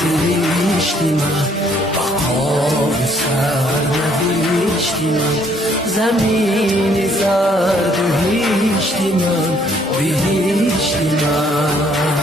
سرشتی من بهار سر ندیشتی من زمین زرد و هیشتی من بهیشتی من